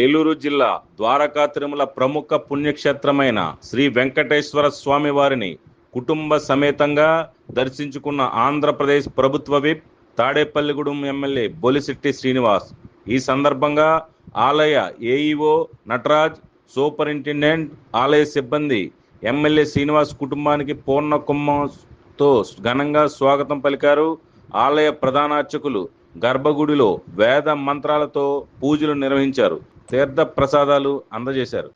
ఏలూరు జిల్లా ద్వారకా తిరుమల ప్రముఖ పుణ్యక్షేత్రమైన శ్రీ వెంకటేశ్వర స్వామి వారిని కుటుంబ సమేతంగా దర్శించుకున్న ఆంధ్రప్రదేశ్ ప్రభుత్వ విప్ తాడేపల్లిగూడెం ఎమ్మెల్యే బొలిశెట్టి శ్రీనివాస్. ఈ సందర్భంగా ఆలయ ఏఈఓ నటరాజ్, సూపరింటెండెంట్, ఆలయ సిబ్బంది ఎమ్మెల్యే శ్రీనివాస్ కుటుంబానికి పూర్ణ కుంభంతో ఘనంగా స్వాగతం పలికారు. ఆలయ ప్రధానార్చకులు గర్భగుడిలో వేద మంత్రాలతో పూజలు నిర్వహించారు. తీర్థ ప్రసాదాలు అందజేశారు.